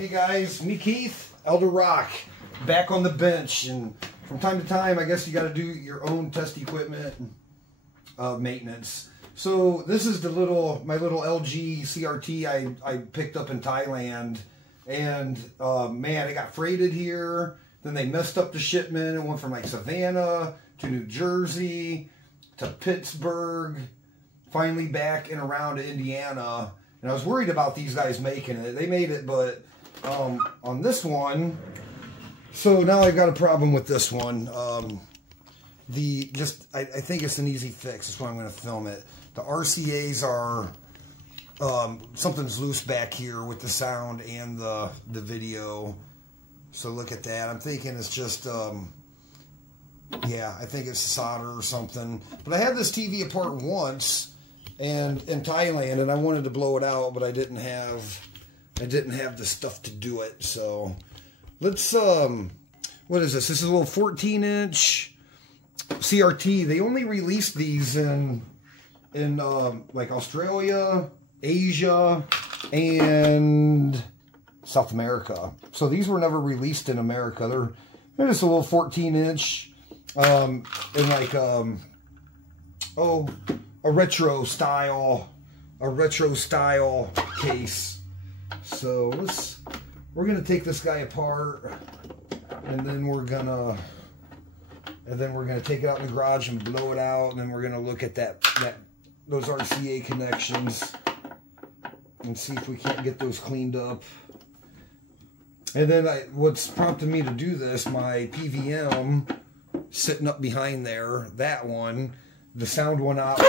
Hey guys, me Keith, Elder Rock, back on the bench, and from time to time I guess you got to do your own test equipment maintenance. So this is my little LG CRT I picked up in Thailand, and man, it got freighted here. Then they messed up the shipment. It went from like Savannah to New Jersey to Pittsburgh, finally back and around to Indiana. And I was worried about these guys making it. They made it, but on this one, so now I've got a problem with this one. I think it's an easy fix. That's why I'm going to film it. The RCAs are, something's loose back here with the sound and the video. So look at that. I'm thinking it's just, yeah, I think it's solder or something. But I had this TV apart once, and in Thailand, and I wanted to blow it out, but I didn't have the stuff to do it. So let's, what is this? This is a little 14-inch CRT. They only released these in like Australia, Asia, and South America. So these were never released in America. They're just a little 14-inch, in like a retro style case. So we're gonna take this guy apart, and then we're gonna take it out in the garage and blow it out, and then we're gonna look at those RCA connections and see if we can't get those cleaned up. And then what's prompted me to do this, my PVM sitting up behind there, that one, the sound went out,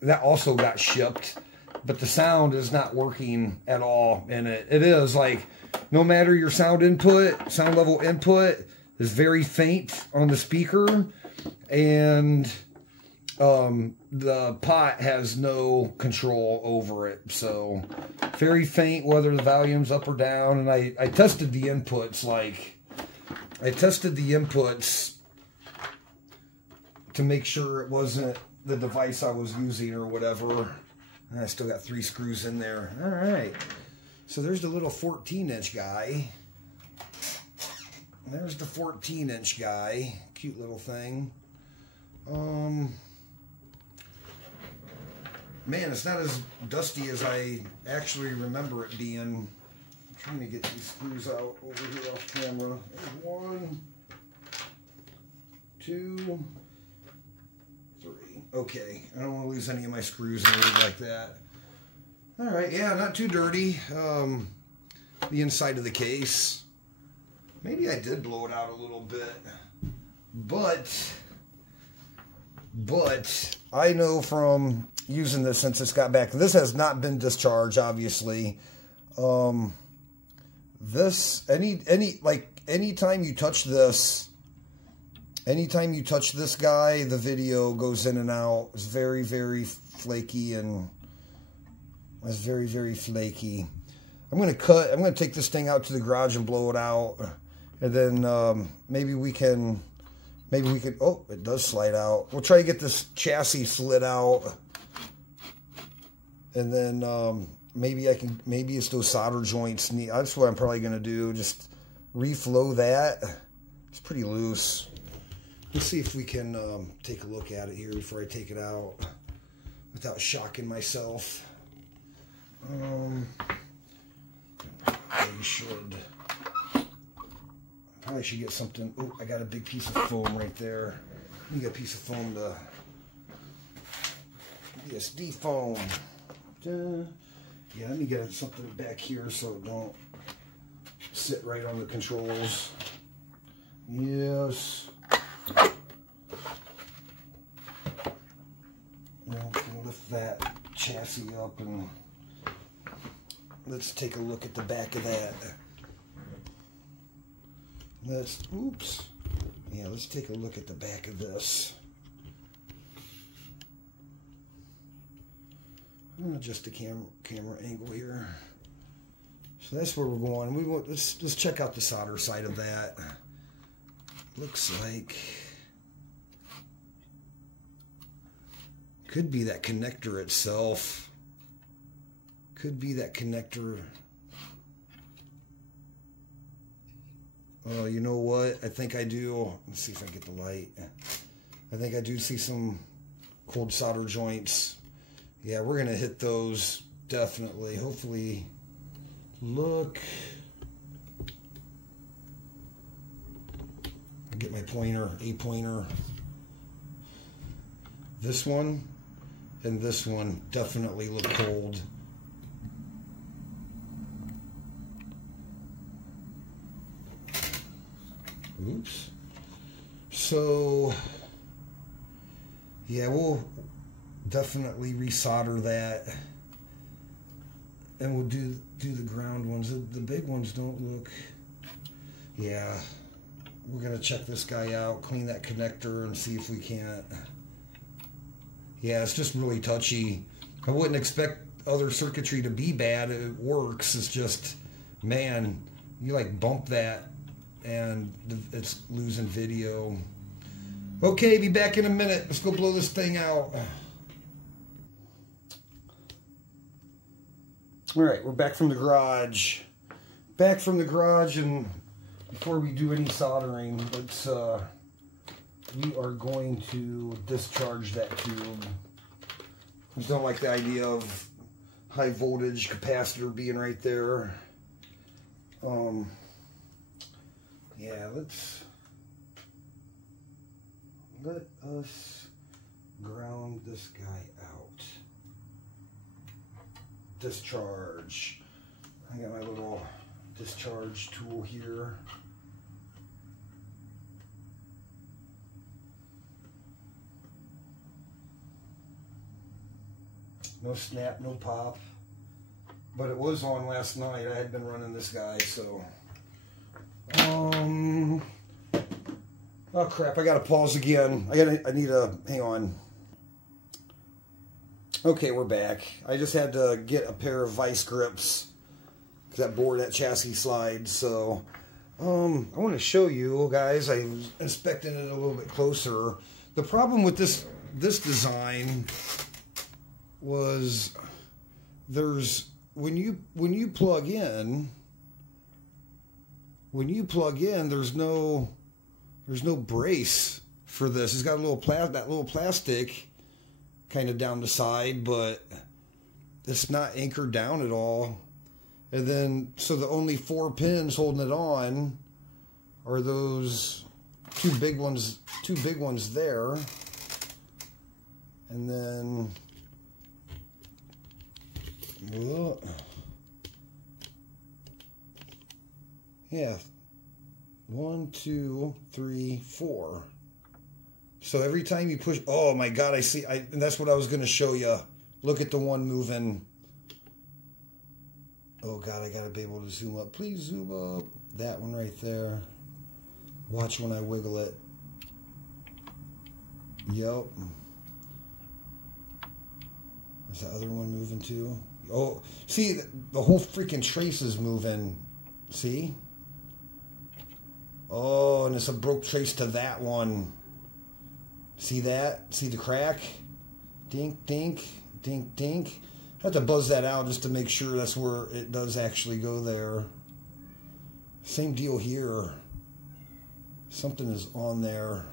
that also got shipped, but the sound is not working at all in it. It is like, no matter your sound level input is very faint on the speaker, and the pot has no control over it. So very faint, whether the volume's up or down. And I tested the inputs, to make sure it wasn't the device I was using or whatever. And I still got 3 screws in there. All right. So there's the little 14-inch guy. There's the 14-inch guy. Cute little thing. Man, it's not as dusty as I actually remember it being. I'm trying to get these screws out over here off camera. There's 1, 2, 3. Okay, I don't want to lose any of my screws and everything like that. All right, yeah, not too dirty. The inside of the case. Maybe I did blow it out a little bit, but I know from using this since it's got back, this has not been discharged, obviously. Anytime you touch this guy, the video goes in and out. It's very, very flaky, and it's very, very flaky. I'm gonna take this thing out to the garage and blow it out, and then maybe we can, oh, it does slide out. We'll try to get this chassis slid out, and then maybe it's those solder joints. That's what I'm probably gonna do. Just reflow that. It's pretty loose. Let's see if we can take a look at it here before I take it out without shocking myself. Probably should get something. Oh, I got a big piece of foam right there. You got a piece of foam to BSD foam. Yeah, let me get something back here so it don't sit right on the controls. Yes. Now we can lift that chassis up, and let's take a look at the back of that. Oops. Yeah, let's take a look at the back of this. I'm gonna adjust the camera angle here. So that's where we're going. Let's check out the solder side of that. Looks like could be that connector itself. Could be that connector Oh, you know what? I think I do. Let's see if I get the light. I think I do see some cold solder joints. Yeah, we're going to hit those definitely. Hopefully, look. I'll get my pointer, a pointer. This one and this one definitely look cold. Oops. So, yeah, we'll definitely resolder that, and we'll do the ground ones. The big ones don't look. Yeah, we're gonna check this guy out, clean that connector, and see if we can't. Yeah, it's just really touchy. I wouldn't expect other circuitry to be bad. It works. It's just, man, you like bump that and it's losing video. Okay, be back in a minute. Let's go blow this thing out. All right, we're back from the garage. Back from the garage, and before we do any soldering, we are going to discharge that tube. I just don't like the idea of high voltage capacitor being right there. Yeah, let us ground this guy out. Discharge. I got my little discharge tool here. No snap, no pop. But it was on last night. I had been running this guy, so. Oh crap, I gotta pause again. I need to, hang on. Okay, we're back. I just had to get a pair of vice grips, because that chassis slides, so. I want to show you guys, I inspected it a little bit closer. The problem with this design was when you plug in there's no brace for this. It's got a little that little plastic kind of down the side, but it's not anchored down at all. And then so the only 4 pins holding it on are those two big ones there. And then yeah, 1, 2, 3, 4. So every time you push, oh my God, I see. And that's what I was going to show you. Look at the one moving. Oh God, I gotta be able to zoom up. Please zoom up. That one right there. Watch when I wiggle it. Yep. Is the other one moving too? Oh, see, the whole freaking trace is moving. See? Oh, and it's a broke trace to that one. See that? See the crack? Dink, dink, dink, dink. I have to buzz that out just to make sure that's where it does actually go there. Same deal here. Something is on there.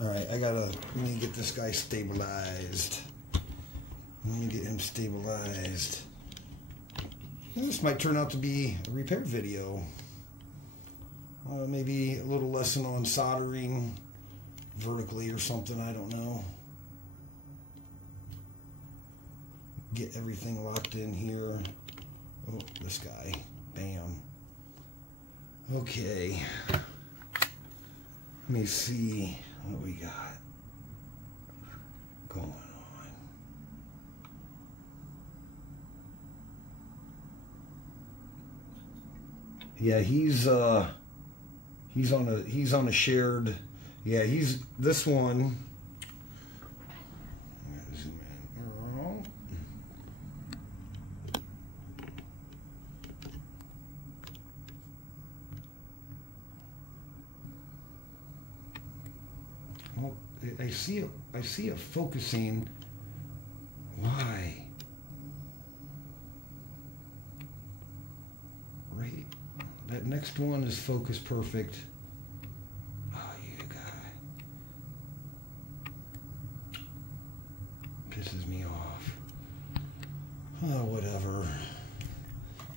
Alright, let me get this guy stabilized. Let me get him stabilized. Well, this might turn out to be a repair video. Maybe a little lesson on soldering vertically or something, I don't know. Get everything locked in here. Oh, this guy. Bam. Okay. Let me see what we got going on. Yeah, he's on a shared. Yeah, he's this one. Zoom in. Well, I see it focusing. Why? Right That next one is focus perfect. Oh, you guy. Pisses me off. Oh, whatever.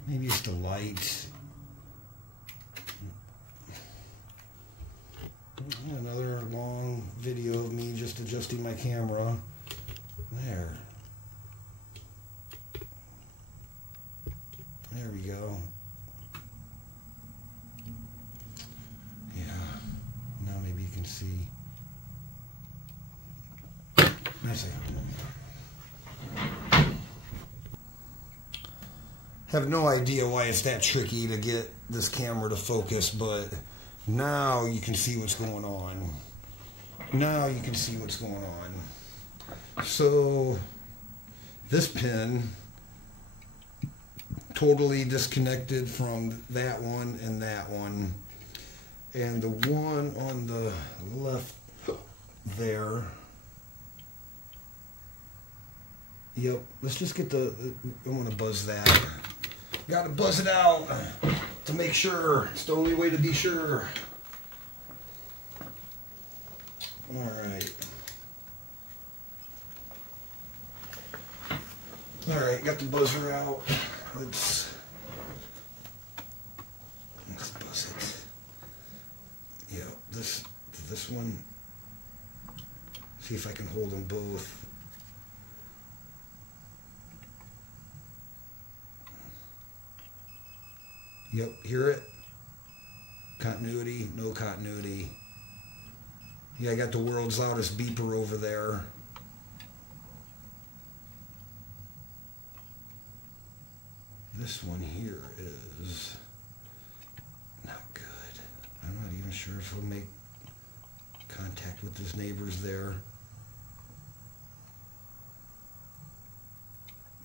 Maybe it's the light. Another long video of me just adjusting my camera. There. There we go. Yeah. Now maybe you can see. That's it. Have no idea why it's that tricky to get this camera to focus, but now you can see what's going on. Now you can see what's going on. So this pin totally disconnected from that one and that one. And the one on the left there. Yep, let's just get the, I want to buzz that. Got to buzz it out to make sure. It's the only way to be sure. All right. All right, got the buzzer out. Let's buzz it. Yeah, this one. See if I can hold them both. Yep, hear it? Continuity, no continuity. Yeah, I got the world's loudest beeper over there. This one here is not good. I'm not even sure if we'll make contact with his neighbors there.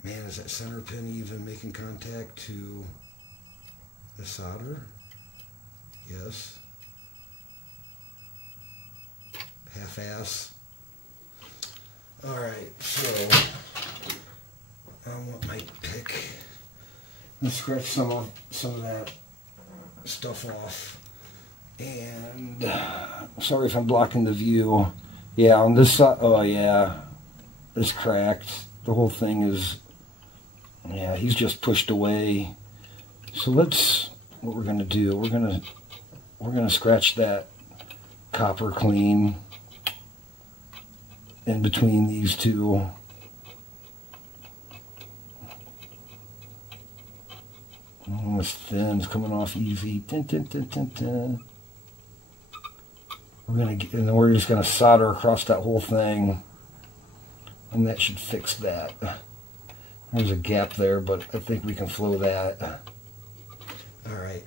Man, is that center pin even making contact to the solder? Yes. Half-ass. Alright, so I want my pick. Let's scratch some of that stuff off. And sorry if I'm blocking the view. Yeah, on this side, oh yeah, it's cracked. The whole thing is, yeah, he's just pushed away. So let's, what we're gonna do, we're gonna scratch that copper clean in between these two. Oh, it's thin, it's coming off easy. Tin, tin, tin, tin, tin. And then we're just gonna solder across that whole thing, and that should fix that. There's a gap there, but I think we can flow that. All right,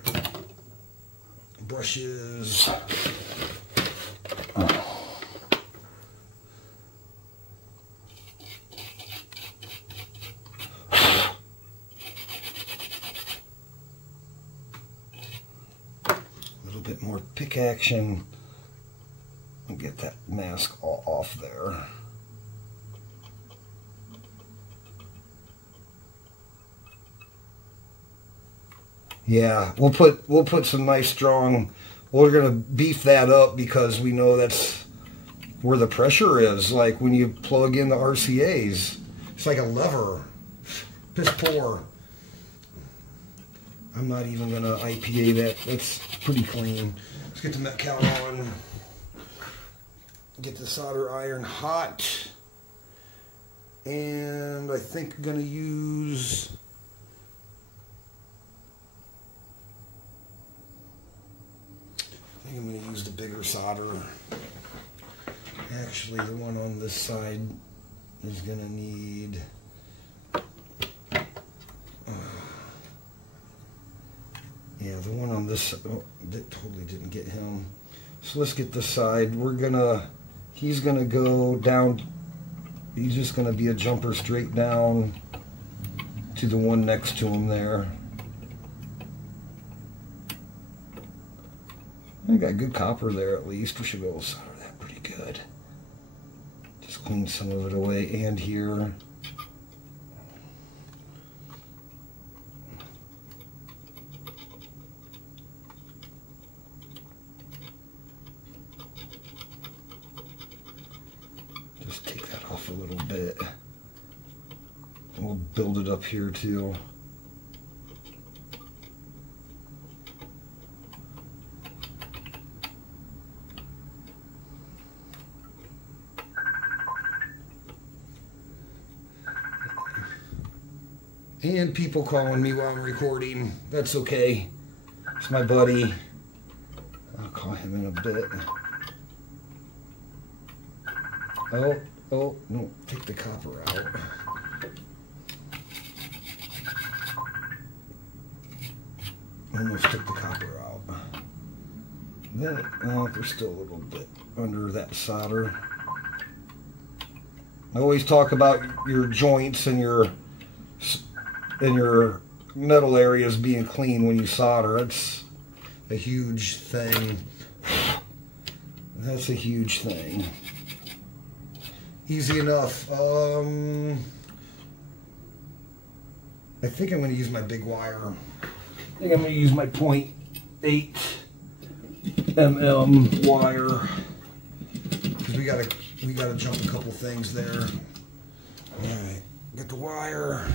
brushes. A little bit more pick action. And get that mask all off there. Yeah, we'll put some nice strong, we're gonna beef that up because we know that's where the pressure is. Like when you plug in the RCAs, it's like a lever. Piss poor. I'm not even gonna IPA that. That's pretty clean. Let's get the Met Cal on. Get the solder iron hot. And I think I'm gonna use, I'm going to use the bigger solder. Actually, the one on this side is going to need, yeah, the one on this, oh, that totally didn't get him. So let's get this side. He's going to go down, he's just going to be a jumper straight down to the one next to him there. I got good copper there at least. We should be able to solder that pretty good. Just clean some of it away. And here. bit. We'll build it up here too. And people calling me while I'm recording. That's okay. It's my buddy. I'll call him in a bit. Oh, no, take the copper out. Almost took the copper out. There's still a little bit under that solder. I always talk about your joints and your metal areas being clean when you solder. That's a huge thing. That's a huge thing. Easy enough. I think I'm going to use my big wire. I think I'm going to use my 0.8 mm wire because we gotta jump a couple things there. All right, get the wire.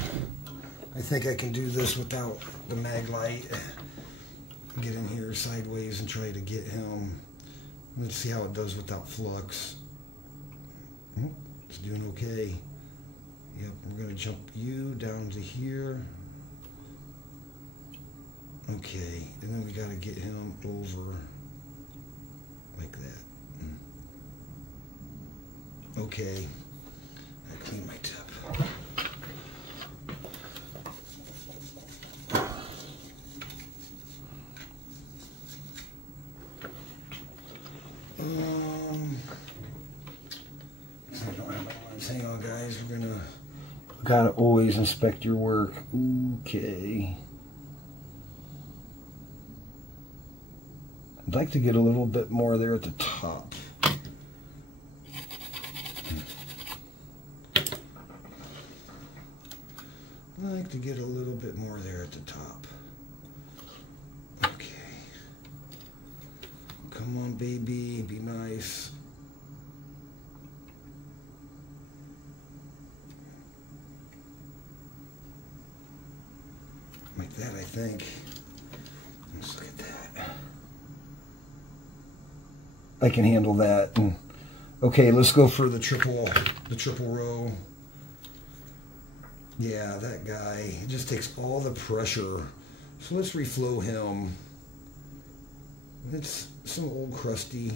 I think I can do this without the mag light. Get in here sideways and try to get him. Let's see how it does without flux. It's doing okay. Yep, we're gonna jump you down to here. Okay, and then we gotta get him over like that. Okay, I clean my tip. Hang on, guys. Gotta always inspect your work. Okay. I'd like to get a little bit more there at the top. I'd like to get a little bit more there at the top. Okay. Come on, baby. Be nice. Like that, I think. Let's look at that. I can handle that. And, okay, let's go for the triple row. Yeah, that guy. He just takes all the pressure. So let's reflow him. It's some old crusty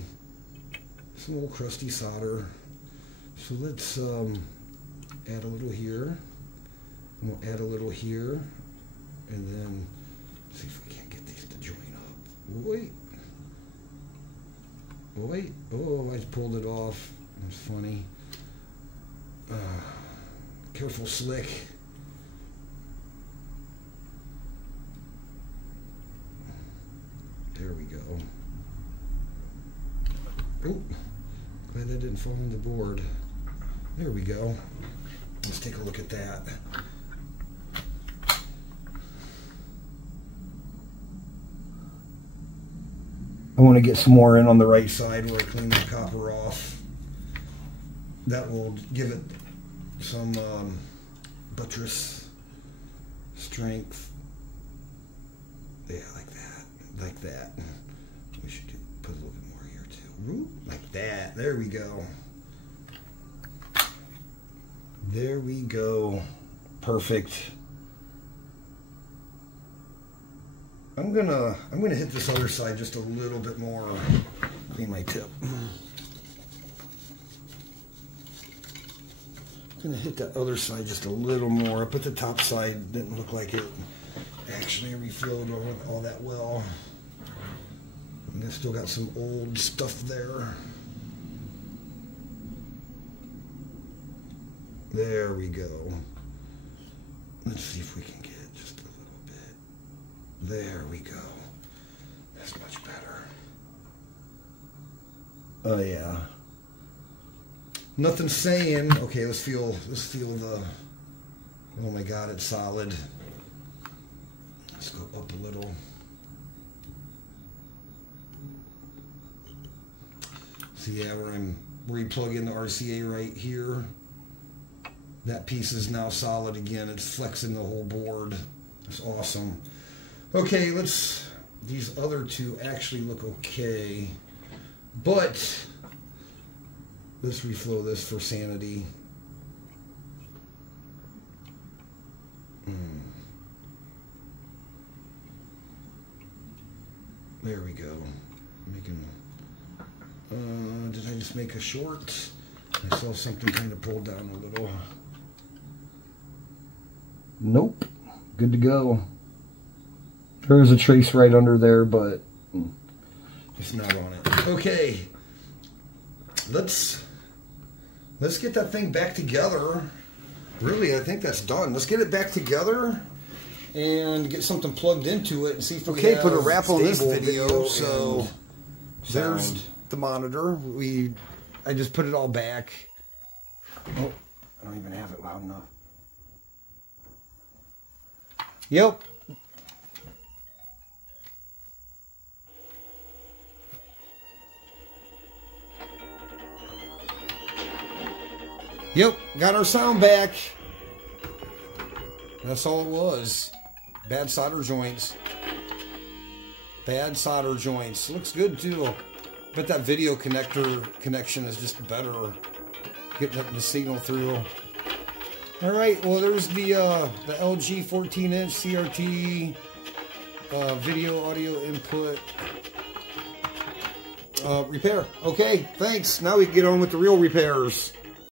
solder. So let's add a little here. And we'll add a little here. And then see if we can't get these to join up. Wait. Oh, I just pulled it off. That's funny. Careful, slick. There we go. Oh, glad that didn't fall on the board. There we go. Let's take a look at that. I want to get some more in on the right side where I clean the copper off. That will give it some buttress strength. Yeah, like that. We should put a little bit more here too. Like that. There we go. There we go. Perfect. I'm gonna hit this other side just a little bit more. Clean my tip. I'm gonna hit that other side just a little more. But the top side didn't look like it actually refilled all that well. And I still got some old stuff there. There we go. Let's see if we can get just a little bit. There we go. That's much better. Oh yeah. Nothing saying. Okay, let's feel the. Oh my God, it's solid. Let's go up a little. See, yeah, where you plug in the RCA right here. That piece is now solid again. It's flexing the whole board. It's awesome. Okay, these other two actually look okay, but let's reflow this for sanity. There we go. Did I just make a short? I saw something kind of pulled down a little. Nope. Good to go. There's a trace right under there, but it's not on it. Okay. Let's get that thing back together. Really, I think that's done. Let's get it back together and get something plugged into it and see if we can put a wrap on this video. So there's the monitor. I just put it all back. Oh, I don't even have it loud enough. Yep. Yep, got our sound back. That's all it was. Bad solder joints. Bad solder joints. Looks good too. Bet that video connection is just better. Getting the signal through. All right, well there's the LG 14-inch CRT video audio input repair. Okay, thanks. Now we can get on with the real repairs.